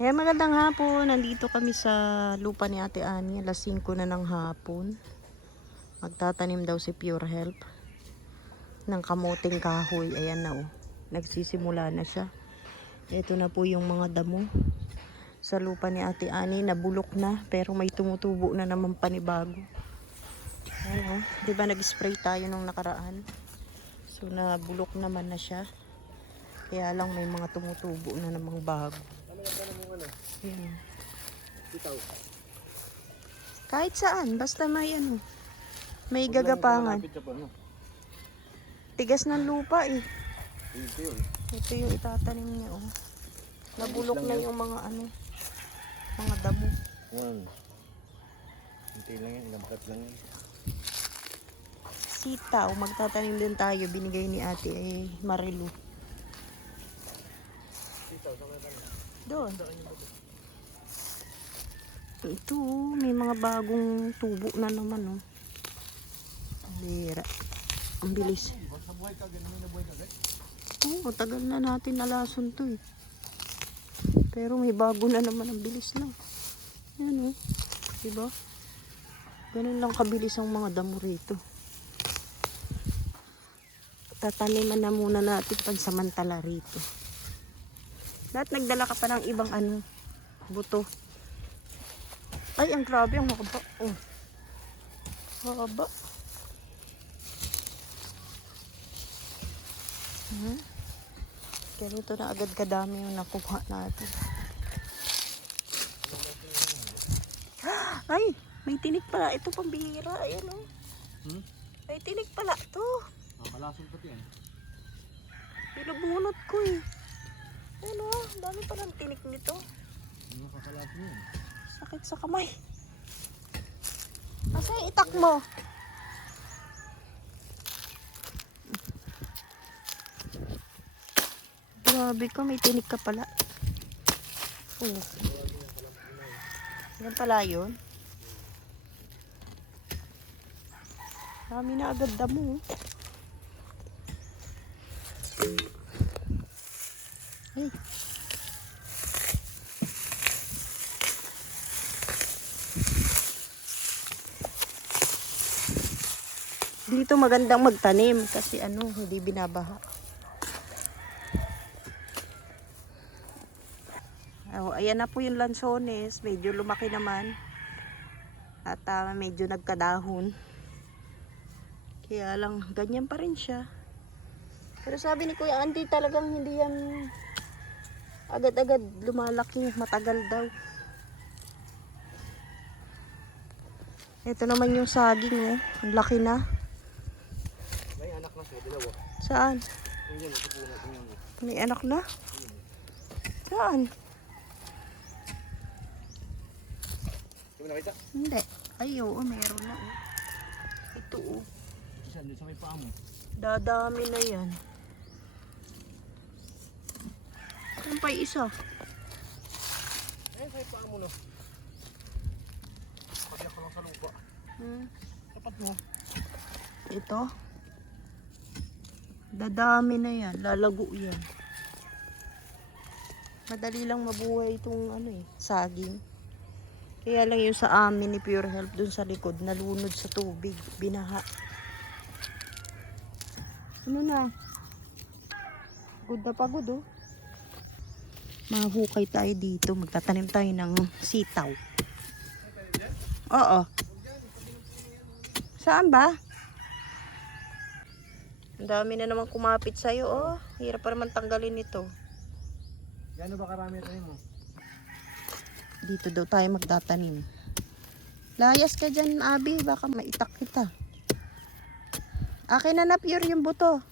Magandang hapon. Nandito kami sa lupa ni Ate Ani. Alas 5 na ng hapon. Magtatanim daw si Pure Health ng kamuting kahoy. Ayan na oh. Nagsisimula na siya. Ito na po yung mga damo sa lupa ni Ate Ani. Nabulok na pero may tumutubo na naman panibago. Ayan oh. Diba nag-spray tayo nung nakaraan? So nabulok naman na siya. Kaya lang may mga tumutubo na namang bago. Ayan. Kahit saan, basta may ano, may gagapangan. Tigas ng lupa eh. Ito yung itatanim niya oh. Nabulok na yung mga ano, mga damo. Hindi lang yan, lampat lang yan. Sitaw, magtatanim din tayo. Binigay ni Ate ay Marilu. Doon. Ito, may mga bagong tubo na naman, oh. Bira. Ang bilis. Oo, tagal na natin nalason to, eh. Pero may bago na naman, ang bilis lang. Yan, oh. Diba? Ganun lang kabilis ang mga damo rito. Tataniman na muna natin pansamantala rito. Lahat nagdala ka pa ng ibang ano, buto. Ay, ang grabe, ang haba. Oh. Haba. Ganito na agad kadami yung nakuha natin. Ay, may tinik pala. Ito pambihira. Ayan o. Ay, tinik pala ito. Malasong pati yan. Pinabunot ko eh. Ayan o, dami palang tinik nito. Ano kakalasong yun? Sakit sa kamay. Asa yung itak mo? Grabe ka, may tinik ka pala. Oh. Yan pala yun. Dami na agad damo. Ay. Dito magandang magtanim kasi ano, hindi binabaha. Oh, ayan na po yung lansones, medyo lumaki naman. At medyo nagkadahon. Kaya lang ganyan pa rin siya. Pero sabi ni Kuya Andy talagang hindi yan agad-agad lumalaki, matagal daw. Ito naman yung saging oh, ang laki na. May anak na siya, dalawa. Saan? Ayan, nakapunat niya. May anak na? Saan? Hindi mo nakita? Hindi. Ay, oo, meron na. Oh. Ito, oh. Isa, doon sa may paa mo. Dadami na yan. Saan pa yung isa? Eh, sa may paa mo na. Pati ako lang sa lupa. Tapat mo. Ito. Dadami na yan. Lalago yan. Madali lang mabuhay itong ano eh, saging. Kaya lang yung sa amin ni Pure Health dun sa likod, nalunod sa tubig, binaha. Ano na? Pagod na pagod oh. Mahukay tayo dito, magtatanim tayo ng sitaw. Oo. Saan ba? Ang dami na naman kumapit sa'yo oh. Hirap pa naman tanggalin ito. Gano'n ba karami tayo mo? Dito daw tayo magtatanim. Layas ka dyan, Abi. Baka maitak kita. Akin na Pure yung buto.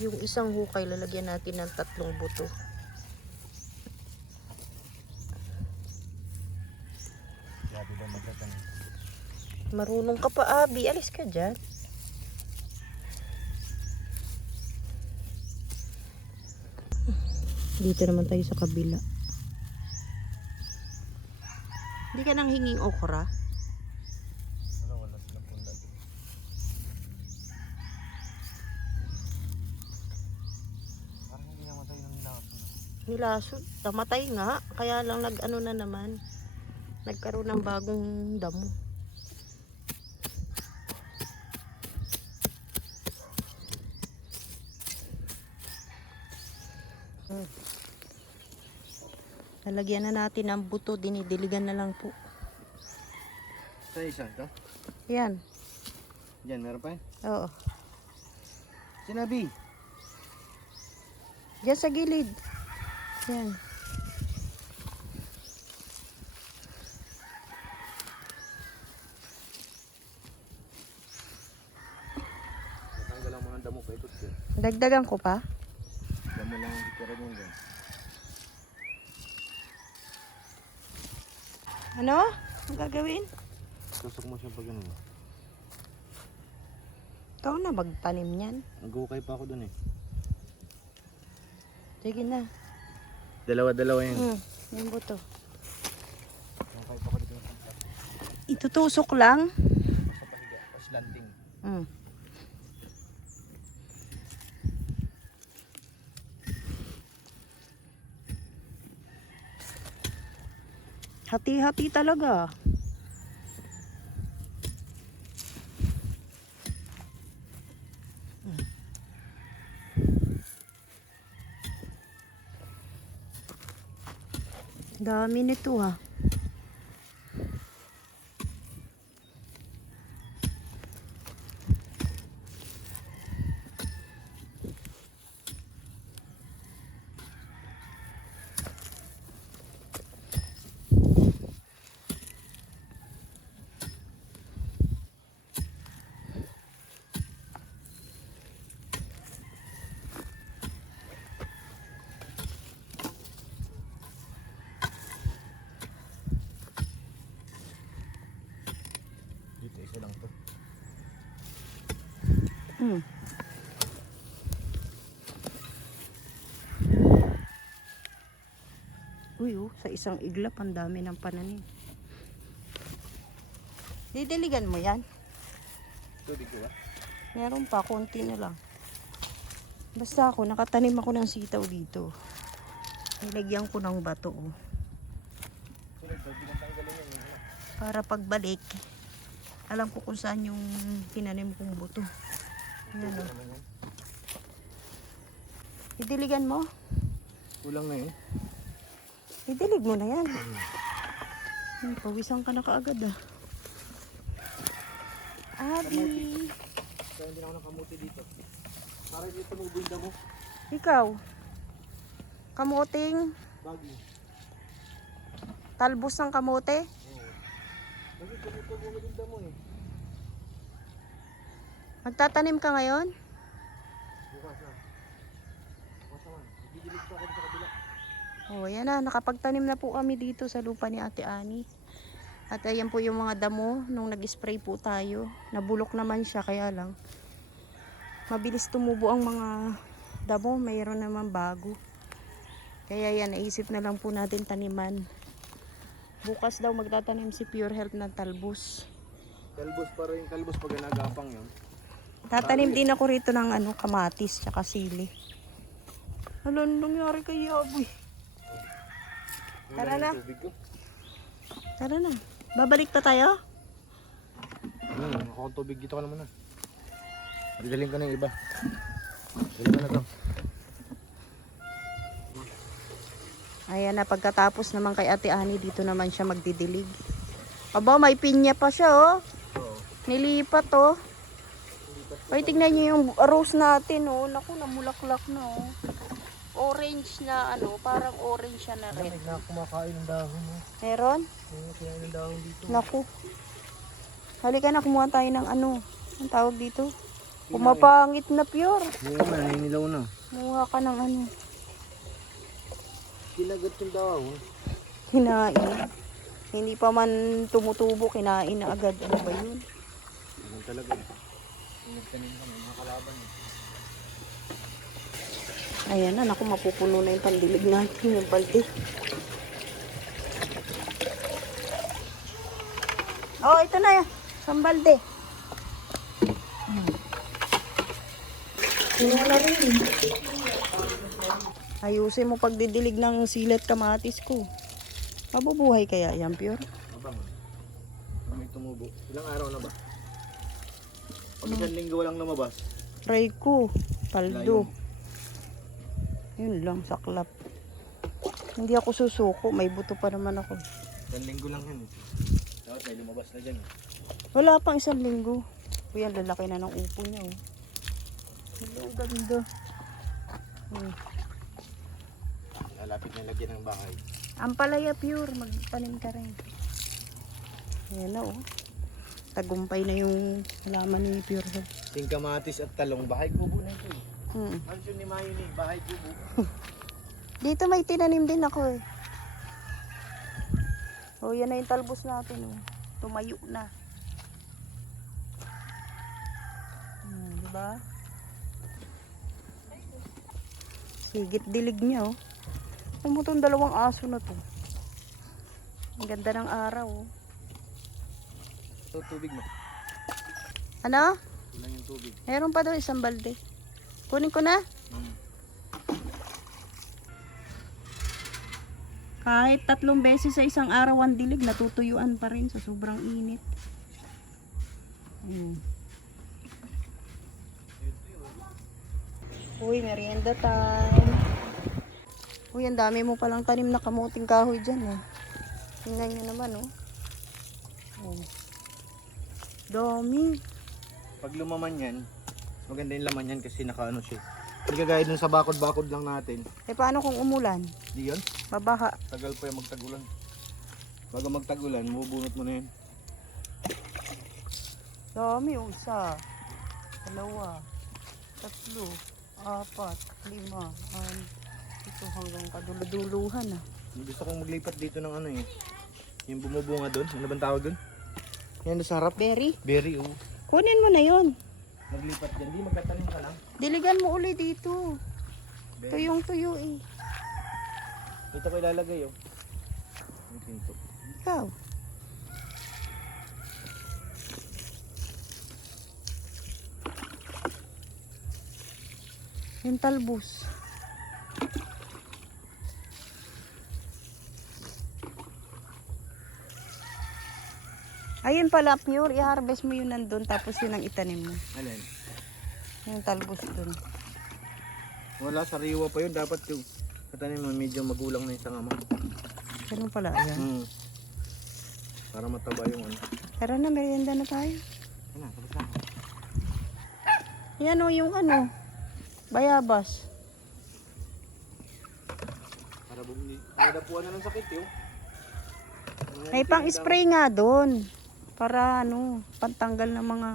Yung isang hukay, lalagyan natin ng 3 buto. Marunong ka pa, Abi. Alis ka dyan. Dito naman tayo sa kabila. Hindi ka nang hinging okra? Wala silang punlat. Parang hindi namatay ng nilaso. Nilasod. Namatay nga. Kaya lang nag-ano na naman. Nagkaroon ng bagong damo. Lalagyan na natin ang buto. Dinidiligan na lang po. Sa isa ito? Yan. Diyan, meron pa yun? Oo. Sinabi. Diyan sa gilid. Yan. Natanggal ang mga damo pa ikot ko. Dagdagan ko pa. Damo lang ang titira mo dyan. Ano? Ang gagawin? Tusok mo siya pag ano. Ikaw na magtanim niyan. Nag-ukay pa ako dun eh. Sige na. Dalawa-dalawa yun. Yung buto. Nag-ukay pa ako dito. Itutusok lang. Sa pahiga. Slanting. Hati-hati talaga. Dami nito ha. Dito, isa lang to. Uy, sa isang iglap ang dami ng pananim. Didiligan mo yan. Ito, dito ba? Meron pa, konti na lang. Basta ako, nakatanim ako ng sitaw dito. Nilagyan ko ng bato. Sunod, pwede nang tanggalin yan. Para pagbalik, alam ko kung saan yung tinanim kong buto. Ayan o. Didiligan mo? Kulang na yun. Idilig mo na yan. Pawisan ka na kaagad ah. Abi. Kaya hindi na ako nakamuti dito. Para dito tumubo yung damo. Ikaw. Kamuting. Bagyo. Talbos ng kamote. Kasi tumutubo yung damo eh. Magtatanim ka ngayon? Bukas na. Bukas naman. Ibibilig pa ako sa kabila. Oh, yan na. Nakapagtanim na po kami dito sa lupa ni Ate Ani. At ayan po yung mga damo nung nag-spray po tayo. Nabulok naman siya, kaya lang mabilis tumubo ang mga damo. Mayroon naman bago. Kaya yan, naisip na lang po natin taniman. Bukas daw magtatanim si Pure Health ng talbos. Kalbos pa rin. Kalbos pag nagapang yun. Tatanim din ako rito ng kamatis tsaka sili. Ano nangyari kay Yaboy? Tara na. Tara na. Babalik pa tayo? Ako ang tubig dito ka naman na. Didaling ko na yung iba. Didaling ko na to. Ayan na, pagkatapos naman kay Ate Ani, dito naman siya magdidilig. Aba, may pinya pa siya oh. Nilipat oh. Ay, tignan niyo yung rose natin oh. Naku, namulaklak na oh. Orange na parang orange siya na red. May kumakain ng dahon. Meron? Kumakain ng dahon dito. Naku. Halika na, kumuha tayo ng ang tawag dito? Pumapangit na Pure. Oo na, naninilaw na. Kumuha ka ng Kinagat yung dahon. Kinain. Hindi pa man tumutubo, kinain na agad. Ano ba yun? Ganun talaga. Nagtanim kami, mga kalaban. Ayan na, naku, mapupuno na yung pandilig natin, yung balde. Oh, ito na yan. Sambalde. Wala rin. Ayusin mo pagdidilig ng silat kamatis ko. Mabubuhay kaya yan, Pure? Abang. May tumubo. Ilang araw na ba? Pag isang linggo walang lumabas. Try ko. Paldo. Yun lang, saklap. Hindi ako susuko. May buto pa naman ako. Isang linggo lang yan. Dapat may lumabas na dyan. Wala pang 1 linggo. Uy, ang lalaki na ng upo niya. Oh. Ang ganda. Lalapit na lagyan ng bahay. Ang palaya, Pure. Magtanim ka rin. Ayan na, oh. Tagumpay na yung halaman ni Pure Health. Kamatis at talong. Bahay kubo na ito. Hmm. Mansyon ni Mayo ni bahay kubo. Dito may tinanim din ako eh. Oh, yan na yung talbos natin. Oh. Tumayo na. Diba? Higit dilig niya, oh. Ano mo itong 2 aso na to? Ang ganda ng araw, oh. Ito tubig mo. Ano? Kulang yung tubig. Meron pa doon 1 balde. Kunin ko na. Kahit 3 beses sa isang araw ang dilig, natutuyuan pa rin sa sobrang init. Uy, merienda time. Uy, ang dami mo palang tanim na kamuting kahoy dyan, eh. Tingnan nyo naman, oh. Dami. Pag lumaman yan, maganda yung laman yan kasi nakaano siya. Hindi kagaya dun sa bakod-bakod lang natin. Eh, paano kung umulan? Di yun? Babaha. Tagal pa yung magtagulan. Bago magtagulan, mabubunot mo na yun. Dami, oh. 1, 2, 3, 4, 5, ito hanggang kaduluduluhan, ah. Gusto kong maglipat dito ng ano eh. Yung bumubunga dun. Ano bang tawag dun? Yan doon sa harap. Berry. Berry, oh. Kunin mo na yon. Maglipat dyan. Di magtatanim ka lang. Diligan mo uli dito. Berry. Tuyong tuyo eh. Dito ko ilalagay, oh. Yung pinto. Ikaw. Yung talbos. Ayun pala, Pure. I-harvest mo yun nandun, tapos yun ang itanim mo. Alin? Yung talbos dun. Wala, sariwa pa yun. Dapat yung katanim mo medyo magulang na yung sanga mo. Ganun pala, ayan. Para mataba yung ano. Tara na, merienda na tayo. Ano, tapos na. Yan o, yung ano, bayabas. Para bumili. Nadapuan na ng sakit, yun. May pang-spray nga doon. Para ano, pantanggal ng mga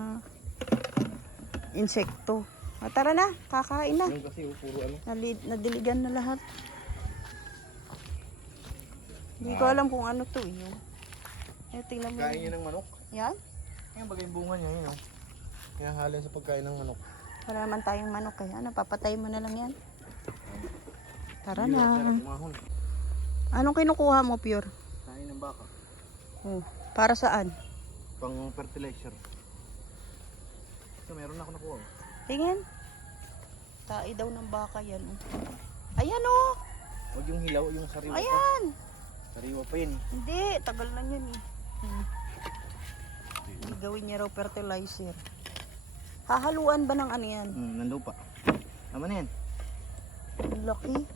insekto. Tara na, kakain na. Yung kasi puro ano. Nadiligan na lahat. Hindi ko alam kung ano to. Yung. Tingnan mo. Kain niya ng manok. Yan? Yung bagay yung bunga niya, yun o. Kaya halin sa pagkain ng manok. Wala naman tayong manok eh. Ano, papatay mo na lang yan. Tara Hindi, na. sarap umahon. Anong kinukuha mo, Pure? Kain ng baka. Oh, para saan? Pang fertilizer. Ito, meron na ako nakuha. Tingin. Tai daw ng baka yan. Oh. Ayan oh. Huwag yung hilaw, yung sariwa pa. Ayan. Sariwa pa yun. Hindi, tagal na yan eh. Gawin niya raw fertilizer. Hahaluan ba ng ano yan? Ng lupa. Tama na yan. Ang laki.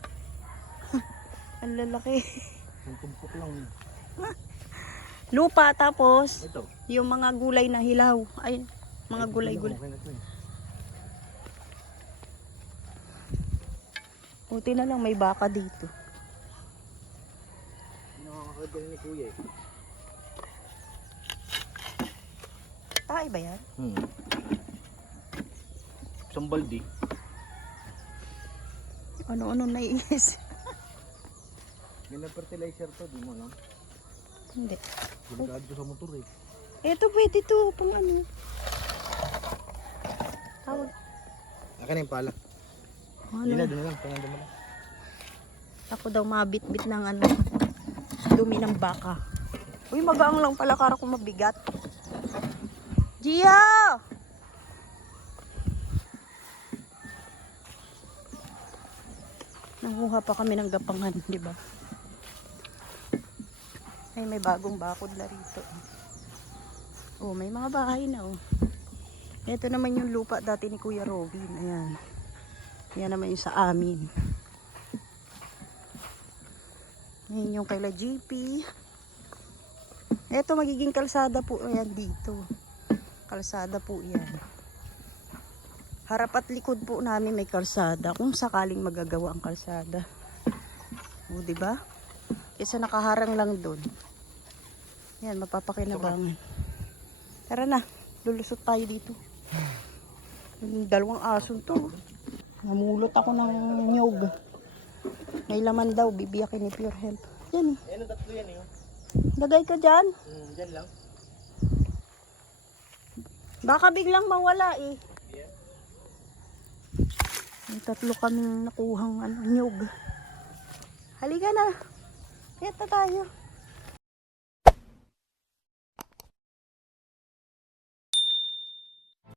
Ang lalaki. Yung tumpok lang. Lupa tapos Ito. yung mga gulay na hilaw. Ay, mga gulay-gulay. Okay na ito eh. Buti na lang may baka dito. Hindi nakakagawin ni kuya eh. Tayo ba yan? Isang baldi. Ano-ano naiis? Ganda fertilizer to, di mo alam. Hindi. Delikado sa motor eh. Ito pwede to, pang ano. Tawag. Akin na yung pala. Ano? Hindi na, doon na lang. Tingnan mo lang. Ako daw mabit-bit ng ano, dumi ng baka. Uy, magaang lang pala, kara ko mabigat. Gio! Nanguha pa kami ng gapangan, di ba? Ay, may bagong bakod na rito. Oh, may mga bahay na, oh. Ito naman yung lupa dati ni Kuya Robin. Ayan. Yan naman yung sa amin. Ayan yung kaila GP. Ito magiging kalsada po. Ayan dito. Kalsada po yan. Harap at likod po namin may kalsada. Kung sakaling magagawa ang kalsada. O, diba? Kesa nakaharang lang doon. Yan, mapapakinabangan. Tara na. Lulusot tayo dito. Yung dalawang aso to. Namulot ako ng nyog. May laman daw. Bibiyakin ni Pure Health. Yan eh. Ayan ang tatlo yan eh. Lagay ka dyan. Dyan lang. Baka biglang mawala eh. Yeah. May tatlo kaming nakuhang nyog. Halika na. Kaya tayo.